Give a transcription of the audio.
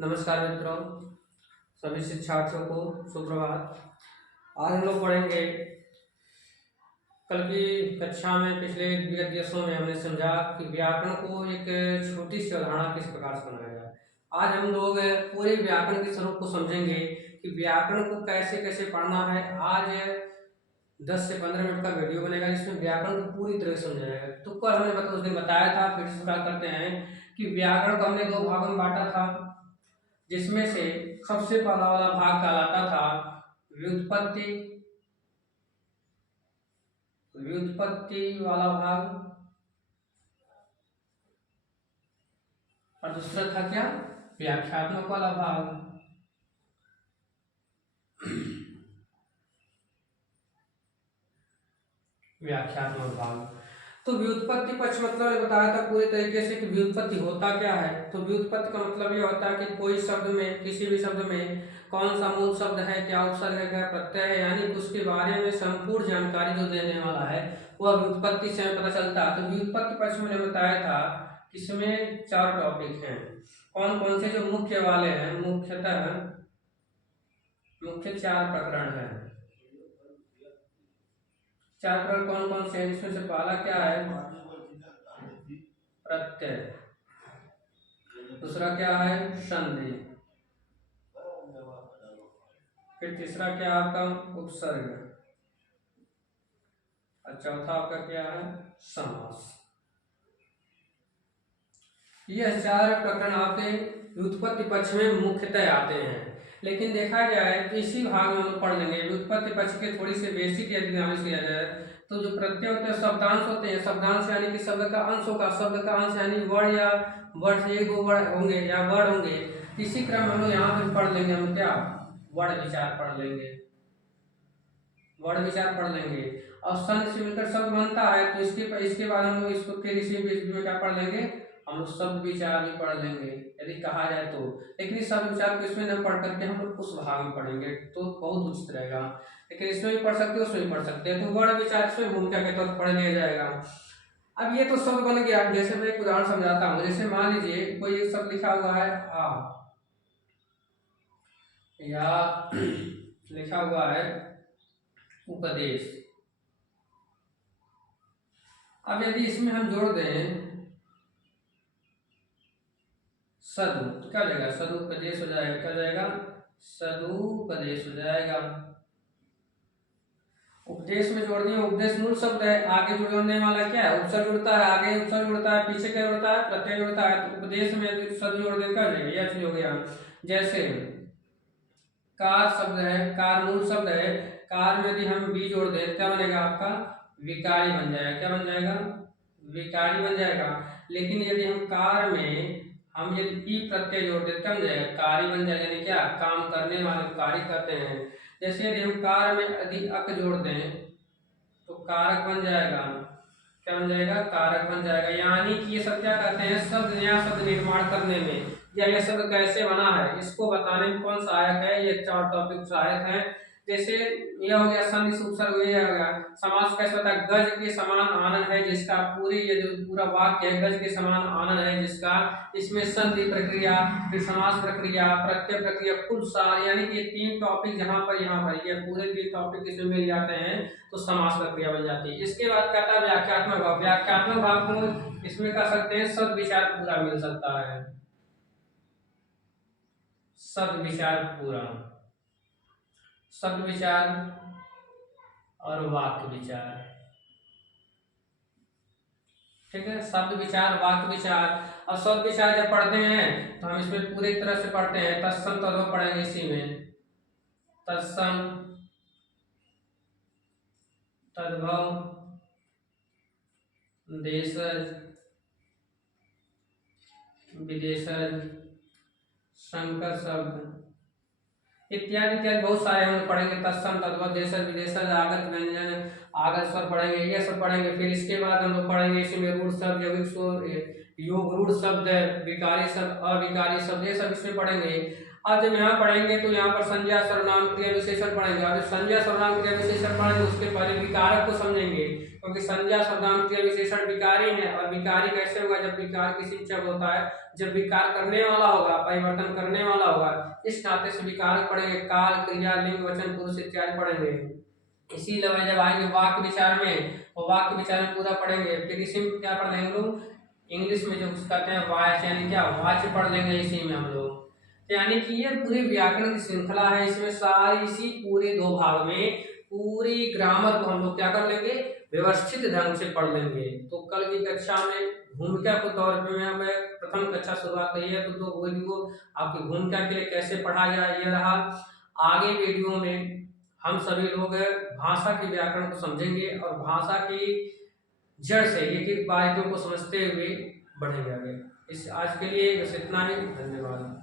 नमस्कार मित्रों, सभी शिक्षार्थियों को सुप्रभात। आज हम लोग पढ़ेंगे, कल की कक्षा में पिछले विगत दिवसों में हमने समझा कि व्याकरण को एक छोटी सी अवधारणा किस प्रकार से बनाया जाए। आज हम लोग पूरे व्याकरण के स्वरूप को समझेंगे कि व्याकरण को कैसे कैसे पढ़ना है। आज 10 से 15 मिनट का वीडियो बनेगा जिसमें व्याकरण को पूरी तरह समझा जाएगा। तो कल हमने उस दिन बताया था, फिर से स्टार्ट करते हैं कि व्याकरण को हमने 2 भागों में बांटा था, जिसमें से सबसे पहला वाला भाग कहलाता था व्युत्पत्ति वाला भाग, और दूसरा था क्या, व्याख्यात्मक वाला भाग। व्याख्यात्मक भाग तो व्युत्पत्ति पक्ष मतलब ने बताया था पूरे तरीके से कि व्युत्पत्ति होता क्या है। तो व्युत्पत्ति का मतलब ये होता है कि कोई शब्द में, किसी भी शब्द में कौन सा मूल शब्द है, क्या उपसर्ग है, क्या प्रत्यय है, यानी उसके बारे में संपूर्ण जानकारी जो देने वाला है वह व्युत्पत्ति से हमें पता चलता है। तो व्युत्पत्ति पक्ष में मैंने बताया था कि इसमें 4 टॉपिक हैं। कौन कौन से जो मुख्य वाले हैं, मुख्य 4 प्रकरण है। 4 प्रकरण कौन कौन से हैं? इसमें से पहला क्या है, प्रत्यय। दूसरा क्या है, संधि। फिर तीसरा क्या आपका, उपसर्ग। और चौथा आपका क्या है, समास। यह 4 प्रकरण आपके व्युत्पत्ति पक्ष में मुख्यतः आते हैं। लेकिन देखा जाए तो इसी भाग में हम पढ़ लेंगे व्युत्पत्ति पक्ष के थोड़ी सी बेसिक यदि ध्यान किया जाए तो जो प्रत्यय होते हैं शब्दांश होते हैं। शब्दांश यानी कि शब्द का अंश होगा। शब्द का अंश यानी वर्ड या वर्ड से 1-2 वर्ड होंगे या वर्ड होंगे। इसी क्रम हम लोग यहाँ पे पढ़ लेंगे, हम क्या, वर्ड विचार पढ़ लेंगे, वर्ड विचार पढ़ लेंगे। और संधि से मिलकर शब्द बनता है, तो इसके बाद हम लोग इसको फिर इसी में क्या पढ़ लेंगे, हम लोग शब्द विचार भी पढ़ लेंगे यदि कहा जाए तो। लेकिन इस शब्द विचार को इसमें न पढ़ करके हम लोग उस भाग में पढ़ेंगे तो बहुत उचित रहेगा। लेकिन इसमें भी पढ़ सकते हैं, उसमें भी पढ़ सकते हैं। तो वर्ड विचार इसमें भूमिका के तौर पर पढ़ लिया जाएगा। अब ये तो शब्द बन गया। जैसे मैं एक उदाहरण समझाता हूँ। जैसे मान लीजिए कोई एक शब्द लिखा हुआ है आ, या लिखा हुआ है उपदेश। अब यदि इसमें हम जोड़ दें सदु, तो क्या हो जाएगा, सदुपदेश हो जाएगा। क्या हो जाएगा, सदुपदेश हो जाएगा। उपदेश में जोड़ दिए, उपदेश मूल शब्द है, आगे जोड़ने वाला क्या है, उपसर्ग जुड़ता है, आगे उपसर्ग जुड़ता है, पीछे क्या जुड़ता है, प्रत्यय जुड़ता है। तो उपदेश में सदु जोड़ दें, क्या हो जाएगा, यह चीज हो गया। जैसे कार शब्द है, कार मूल शब्द है, कार में यदि हम बी जोड़ दें क्या बनेगा, आपका विकारी बन जाएगा। क्या बन जाएगा, विकारी बन जाएगा। लेकिन यदि हम कार में हम यदि ई प्रत्यय जोड़ देते क्या बन जाएगा, कार्य बन जाएगा। यानी क्या, काम करने वाले कार्य करते हैं। जैसे यदि हम कार में यदि अक जोड़ दें तो कारक बन जाएगा। क्या बन जाएगा, कारक बन जाएगा। यानी कि ये सब क्या कहते हैं, शब्द नया शब्द निर्माण करने में या ये शब्द कैसे बना है इसको बताने में कौन सहायक है, ये 4 टॉपिक सहायक हैं। जैसे यह हो गया संधि से उपसर्ग, ये हो गया। समास कैसे होता है, गज के समान आनन है जिसका, पूरी ये जो पूरा वाक्य है गज के समान आनन है जिसका। इसमें संधि प्रक्रिया, फिर समास प्रक्रिया, प्रत्यय प्रक्रिया, कुल सार, यानी कि ये 3 टॉपिक जहाँ पर ये पूरे 3 टॉपिक इसमें मिल जाते हैं तो समास प्रक्रिया बन जाती है। इसके बाद कहता है व्याख्यात्मक भाग। व्याख्यात्मक भाग को इसमें कह सकते हैं शब्द विचार पूरा मिल सकता है, शब्द विचार पूरा, शब्द विचार और वाक्य विचार। ठीक है, शब्द विचार, वाक्य विचार। और शब्द विचार जब पढ़ते हैं तो हम इसमें पूरी तरह से पढ़ते हैं, तत्सम तद्भव पढ़ेंगे इसी में, तत्सम तद्भव, देशज, विदेशज, संकर शब्द इत्यादि इत्यादि बहुत सारे हम पढ़ेंगे। तत्सम तद्भव, देशज, विदेशज, आगत व्यंजन, आगत स्वर पढ़ेंगे, ये सब पढ़ेंगे। फिर इसके बाद हम लोग पढ़ेंगे इसमें रूढ़ शब्द, यौगिक स्वर, योग रूढ़ शब्द, विकारी शब्द, अविकारी शब्द, ये सब इसमें पढ़ेंगे। अब जब यहाँ पढ़ेंगे तो यहाँ पर संज्ञा सर्वनाम क्रिया विशेषण पढ़ेंगे। और जब संज्ञा सर्वनाम क्रिया विशेषण पढ़ेंगे उसके पहले विकारक को समझेंगे क्योंकि संज्ञा शब्दांश क्रिया विशेषण विकारी है, और विकारी कैसे होगा, जब विकार किसी जब होता है, जब विकार करने वाला होगा, परिवर्तन करने वाला होगा, इस नाते से विकार पढ़ेंगे, काल, क्रिया, लिंग, वचन, पुरुष इत्यादि पढ़ेंगे। इसी लेवल जब आएंगे वाक्य विचार में, और वाक्य विचार में पूरा पढ़ेंगे, फिर इसी में क्या पढ़ लेंगे लोग, इंग्लिश में जो कहते हैं वाच, यानी क्या वाच पढ़ लेंगे इसी में हम लोग। यानी कि ये पूरी व्याकरण की श्रृंखला है, इसमें सारी इसी पूरे 2 भाग में पूरी ग्रामर को हम लोग क्या कर लेंगे, व्यवस्थित ढंग से पढ़ लेंगे। तो कल की कक्षा में भूमिका के तौर पे मैं प्रथम कक्षा शुरुआत करी है, तो वीडियो आपकी भूमिका के लिए कैसे पढ़ा जाए ये रहा। आगे वीडियो में हम सभी लोग भाषा के व्याकरण को समझेंगे और भाषा की जड़ से एक एक बातों को समझते हुए बढ़ेंगे आगे। इस आज के लिए बस इतना ही, धन्यवाद।